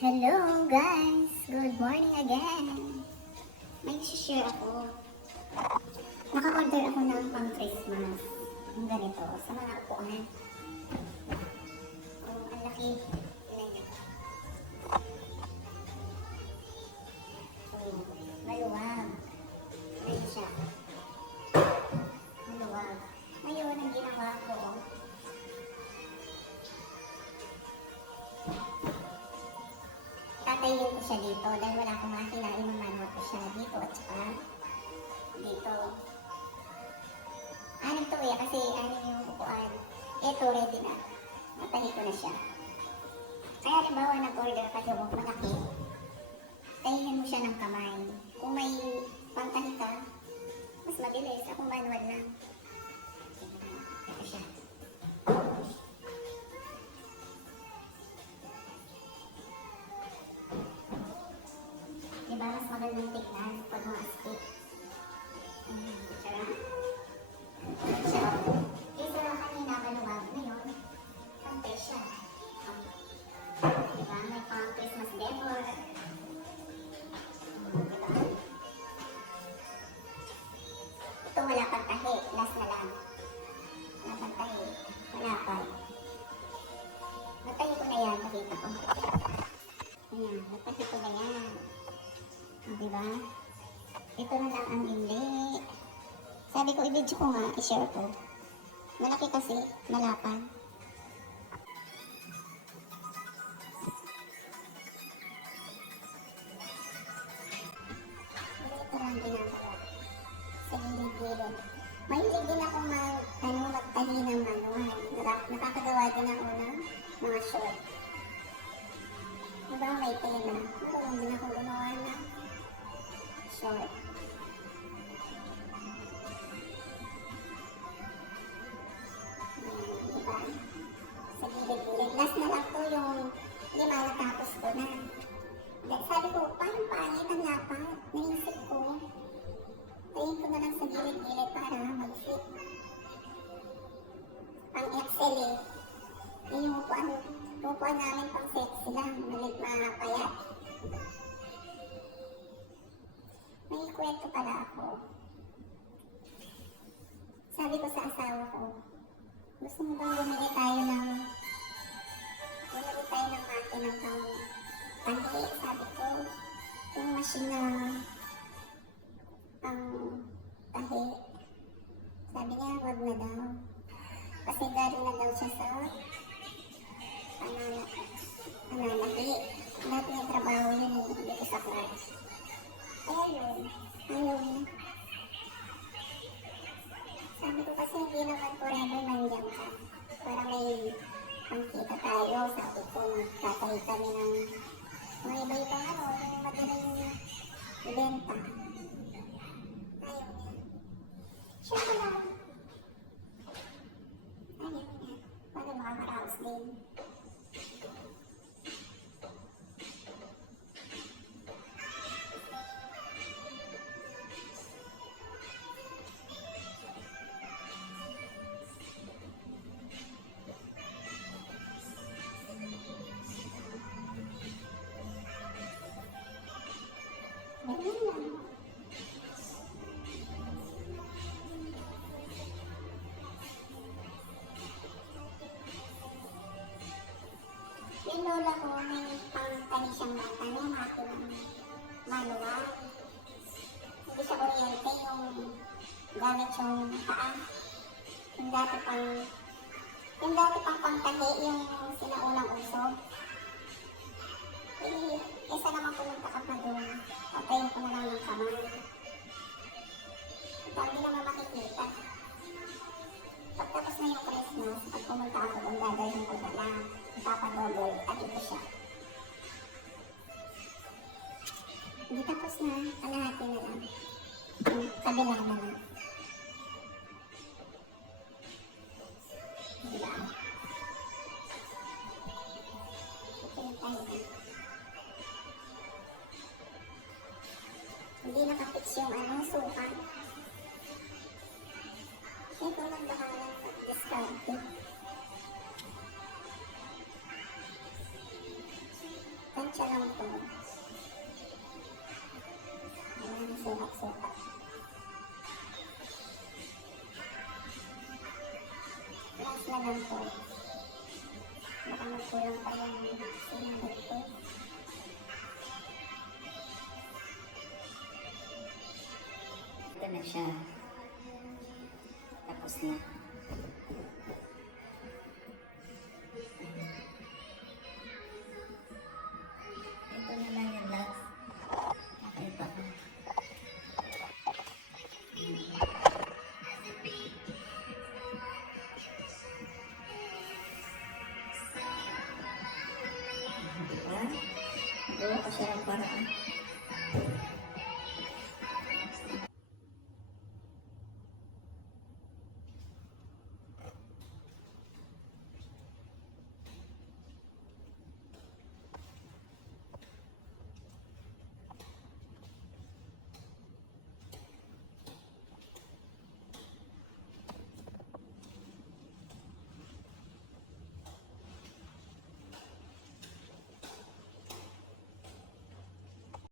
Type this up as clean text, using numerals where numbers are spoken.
Hello guys! Good morning again! May share ako. Naka-order ako ng pang-Christmas. Yung ganito, sa mga upuan. Oh, ang laki. Tingnan niyo. Oh, maluwag. Ayan siya. Maluwag. Ngayon, ang ginawa ko, tatayin ko siya dito dahil wala akong makina, inumanot ko siya dito at saka dito. Anim to kasi anim yung upuan. Ito ready na. Natahi ko na siya. Kaya halimbawa nag-order ka yung malaki, tahihin mo siya ng kamay. Kung may pantahi ka, mas mabilis. Ako manual lang. Ito siya. Diba, mas magandang tignan pag mga stick. Siya. Kaysa kanina maluwag, ngayon, pantay siya. Diba, may pang Christmas decor. Diba? Ito wala pang tahi, last na lang. Wala pang tahi, wala pa. Natahi ko na yan, nakita ko. Ayan, natahi ko na yan. Diba? Ito na lang ang hindi. Sabi ko, i-video ko nga, i-share ko. Malaki kasi, malapan. Ito lang ginagawa. Sa gilid-gilid. Mahilig din ako magtahi ng manual. Nakakagawa din ako ng mga short. Diba may tela? Marunong din ako gumawa ng short. Diba? Sa gilid-gilid. Last na lang to yung 5 natapos ko na. Sabi ko, parang pangit ang lapat. Naisip ko. Tayin ko na lang sa gilid-gilid para mag-fit. Pang Excel eh. Yung upuan namin pang sexy lang. Malit makakayat. May kwento pala ako. Sabi ko sa asawa ko, gusto mo bang bumili tayo ng makinang pang-tahi? Sabi ko, yung machine na pang-tahi. Sabi niya, wag na daw. Kasi galing na daw siya sa pananahi. Lahat niya trabaho yun dito sa class. Kaya yun, ayaw niya. Sabi ko kasi hindi naman forever nandiyan ka. Para may pangkita tayo. Sabi ko, magtatahi kami ng mga iba-ibang yung madaling ibenta. Ayaw niya. Siya ko lang. Ayaw niya. Para makakaraos din. Yung lola ko, may pangtahi siyang bata na hati ng manual. Hindi siya kuryente, yung gamit yung paa. Yung dati pang pangtahi, yung sinaunang uso. Eh, kesa naman pumunta ka pa doon, patayin ko na lang ng kamay. Ito, hindi naman makikita. Pagtapos na yung Christmas, pag pumunta ako doon, gagawin ko na lang. Ipapadouble, at ito siya. Hindi tapos na, kalahati na lang. Kabila na lang. Diba? Ito yung tayo. Hindi nakapix yung sukat. Ito lang bahalang mag-discard. Tansya lang to. Ayan, sukat-sukat. Last na lang to. Baka magkulang pa yung sinabot ko. Ito na siya. Tapos na. Ito na lang yung last. Nakaiba ko. Diba? Gawa ko siya ng paraan.